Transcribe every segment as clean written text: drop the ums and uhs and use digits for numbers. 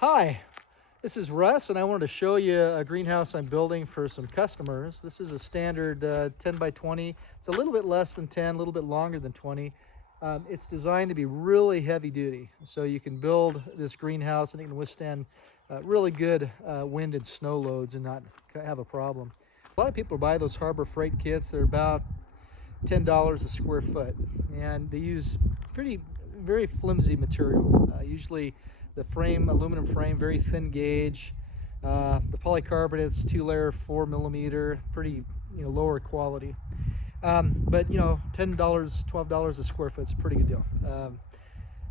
Hi, this is Russ, and I wanted to show you a greenhouse I'm building for some customers. This is a standard 10 by 20. It's a little bit less than 10, a little bit longer than 20. It's designed to be really heavy duty, so you can build this greenhouse and it can withstand really good wind and snow loads and not have a problem. A lot of people buy those Harbor Freight kits. They're about $10 a square foot, and they use very flimsy material. Usually the frame, aluminum frame, very thin gauge. The polycarbonate's 2-layer, 4mm, pretty lower quality. But $10, $12 a square foot is a pretty good deal.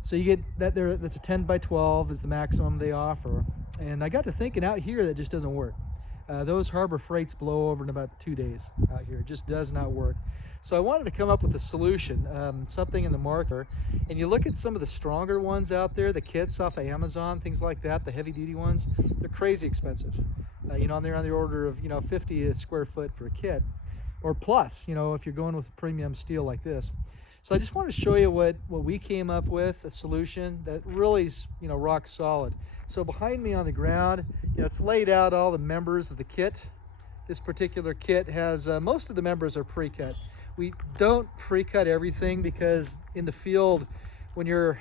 So you get that there. That's a 10 by 12 is the maximum they offer. And I got to thinking, out here that just doesn't work. Those Harbor Freights blow over in about 2 days out here. It just does not work. So I wanted to come up with a solution, something in the market. And you look at some of the stronger ones out there, the kits off of Amazon, things like that, the heavy duty ones, they're crazy expensive. They're on the order of 50 a square foot for a kit, or plus, if you're going with a premium steel like this. So I just wanted to show you what we came up with, a solution that really is rock solid. So behind me on the ground, it's laid out all the members of the kit. This particular kit has most of the members are pre-cut. We don't pre-cut everything because in the field, when you're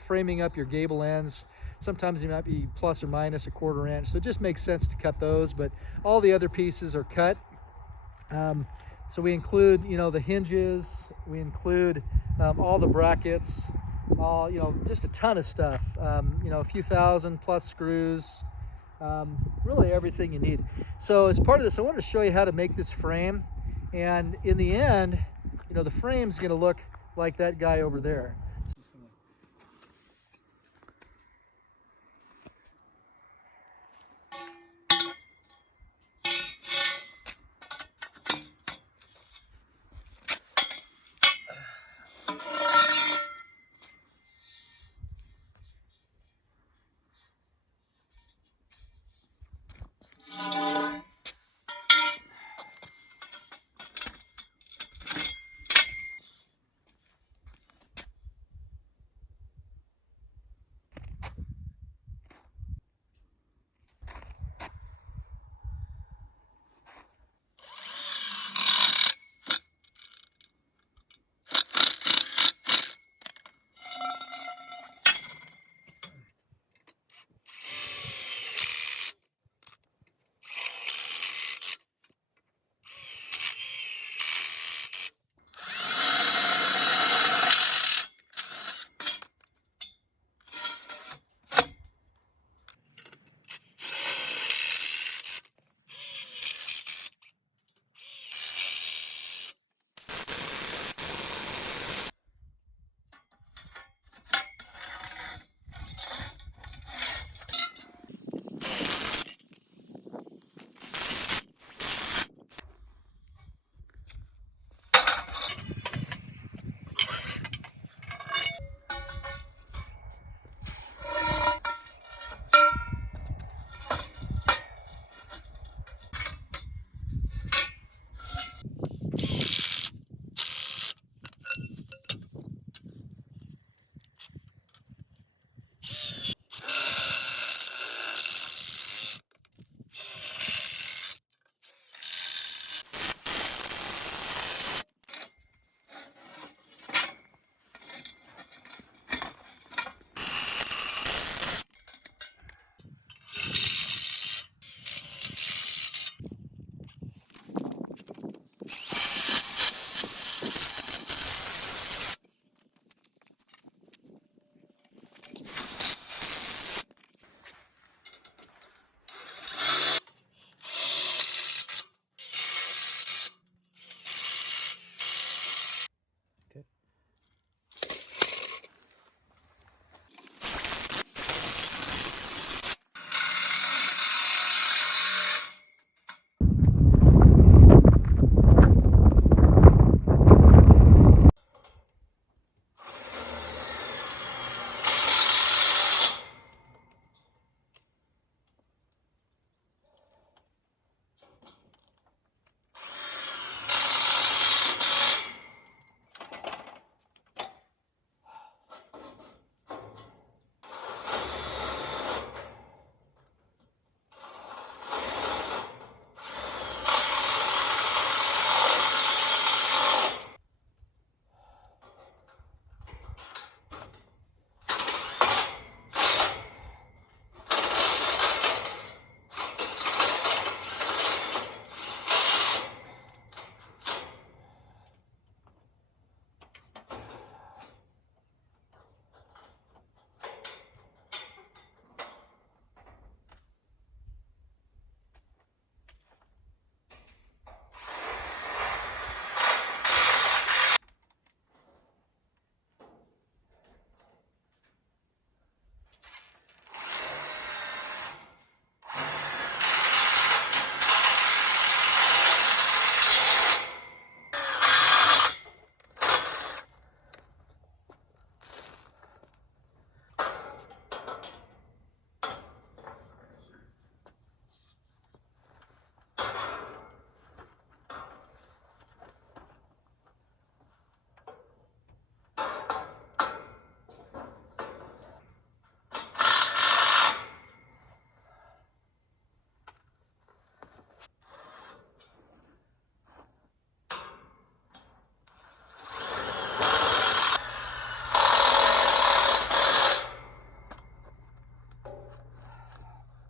framing up your gable ends, sometimes they might be plus or minus a 1/4 inch. So it just makes sense to cut those, but all the other pieces are cut. So we include the hinges, we include all the brackets, all just a ton of stuff. A few thousand plus screws, really everything you need. So as part of this, I wanted to show you how to make this frame. And in the end, the frame's going to look like that guy over there.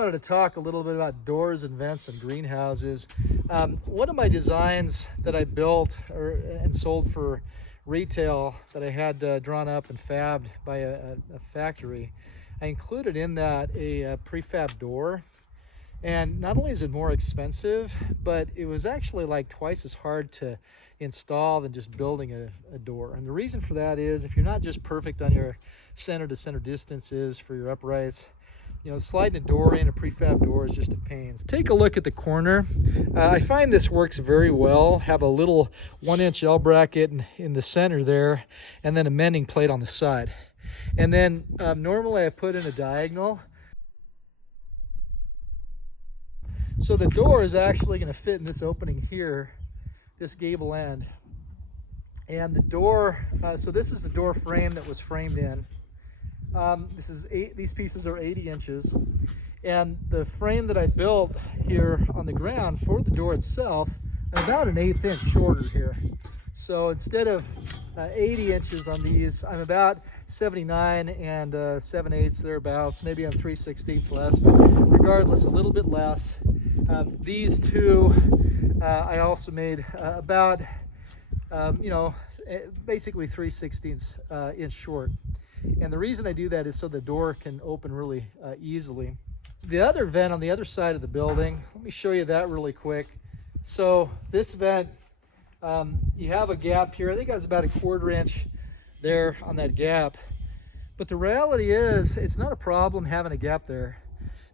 I wanted to talk a little bit about doors and vents and greenhouses. One of my designs that I built and sold for retail that I had drawn up and fabbed by a factory, I included in that a prefab door. And not only is it more expensive, but it was actually like twice as hard to install than just building a door. And the reason for that is if you're not just perfect on your center to center distances for your uprights, sliding a door in, a prefab door, is just a pain. Take a look at the corner. I find this works very well. Have a little 1-inch L bracket in the center there, and then a mending plate on the side. And then normally I put in a diagonal. So the door is actually going to fit in this opening here, this gable end. And the door, so this is the door frame that was framed in. These pieces are 80 inches. And the frame that I built here on the ground for the door itself, I'm about an 1/8 inch shorter here. So instead of 80 inches on these, I'm about 79 and 7/8 thereabouts. Maybe I'm 3/16 less, but regardless, a little bit less. These two, I also made about, basically 3/16 inch short. And the reason I do that is so the door can open really easily. The other vent on the other side of the building, let me show you that really quick. So this vent, you have a gap here. I think I was about 1/4 inch there on that gap. But the reality is it's not a problem having a gap there,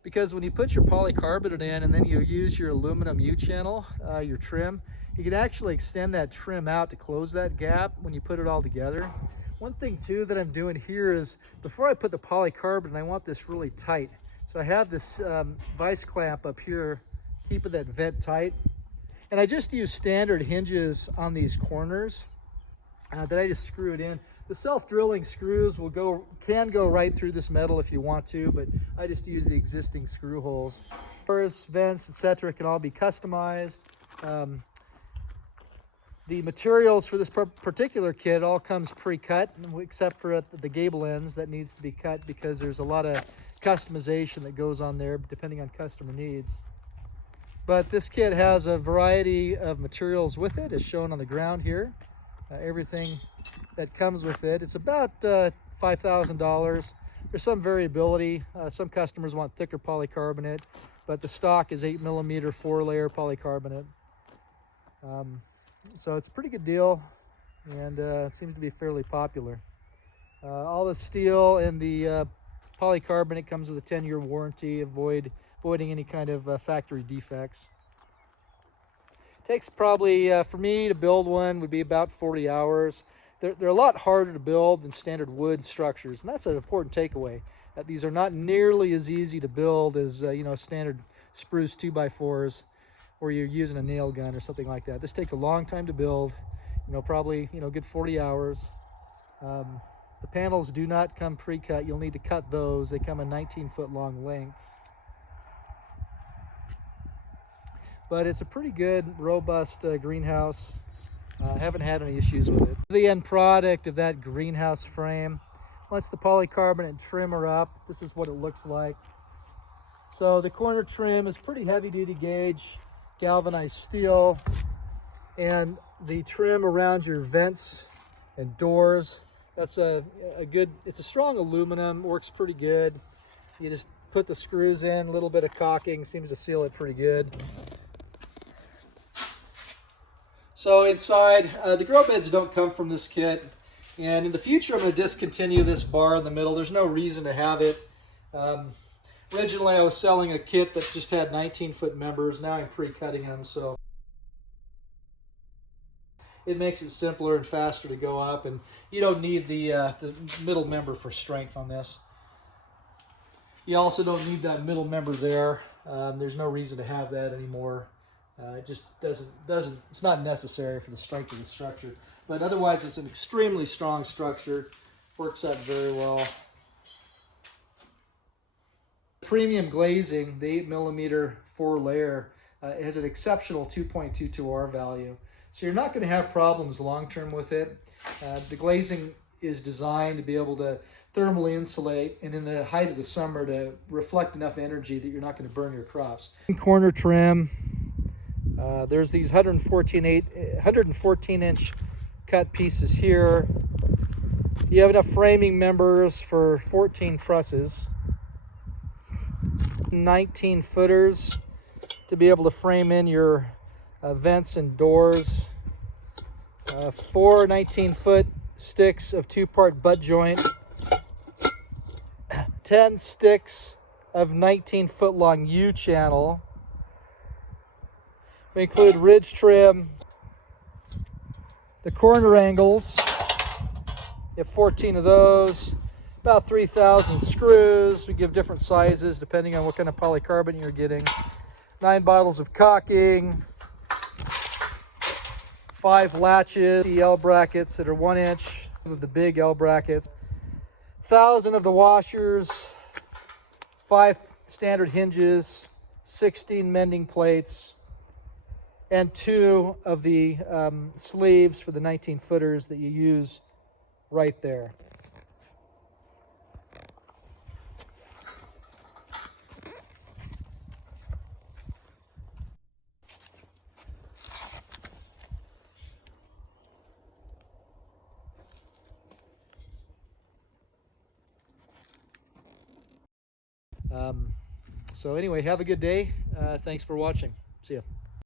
because when you put your polycarbonate in and then you use your aluminum U-channel, your trim, you can actually extend that trim out to close that gap when you put it all together. One thing too that I'm doing here is before I put the polycarbonate, I want this really tight. So I have this vice clamp up here, keeping that vent tight. And I just use standard hinges on these corners that I just screw it in. The self-drilling screws can go right through this metal if you want to, but I just use the existing screw holes. Doors, vents, etc. can all be customized. The materials for this particular kit all comes pre-cut, except for at the gable ends that needs to be cut because there's a lot of customization that goes on there depending on customer needs. But this kit has a variety of materials with it, as shown on the ground here. Everything that comes with it. It's about $5,000. There's some variability. Some customers want thicker polycarbonate, but the stock is 8mm 4-layer polycarbonate. So it's a pretty good deal, and it seems to be fairly popular. All the steel and the polycarbonate comes with a 10-year warranty, avoiding any kind of factory defects. Takes probably, for me to build one, would be about 40 hours. They're a lot harder to build than standard wood structures, and that's an important takeaway. These are not nearly as easy to build as standard spruce 2x4s, or you're using a nail gun or something like that. This takes a long time to build, probably good 40 hours. The panels do not come pre-cut. You'll need to cut those. They come in 19-foot long lengths. But it's a pretty good, robust greenhouse. I haven't had any issues with it. The end product of that greenhouse frame, once the polycarbonate trim are up, this is what it looks like. So the corner trim is pretty heavy-duty gauge, galvanized steel, and the trim around your vents and doors, that's it's a strong aluminum, works pretty good. You just put the screws in, a little bit of caulking seems to seal it pretty good. So inside, the grow beds don't come from this kit, and in the future I'm going to discontinue this bar in the middle. There's no reason to have it. Originally I was selling a kit that just had 19-foot members. Now I'm pre-cutting them, so it makes it simpler and faster to go up, and you don't need the middle member for strength on this. You also don't need that middle member there. There's no reason to have that anymore. It just it's not necessary for the strength of the structure. But otherwise, it's an extremely strong structure. Works out very well. Premium glazing, the 8mm 4-layer, has an exceptional 2.22 R value. So you're not going to have problems long-term with it. The glazing is designed to be able to thermally insulate, and in the height of the summer to reflect enough energy that you're not going to burn your crops. Corner trim. There's these 114-inch cut pieces here. You have enough framing members for 14 trusses. 19 footers to be able to frame in your vents and doors. 4 19-foot sticks of 2-part butt joint. 10 sticks of 19-foot long U-channel. We include ridge trim. The corner angles, you have 14 of those, about 3,000 screws. We give different sizes depending on what kind of polycarbonate you're getting. 9 bottles of caulking, 5 latches, L brackets that are 1 inch of the big L brackets, 1,000 of the washers, 5 standard hinges, 16 mending plates, and 2 of the sleeves for the 19 footers that you use right there. So anyway, have a good day. Thanks for watching. See ya.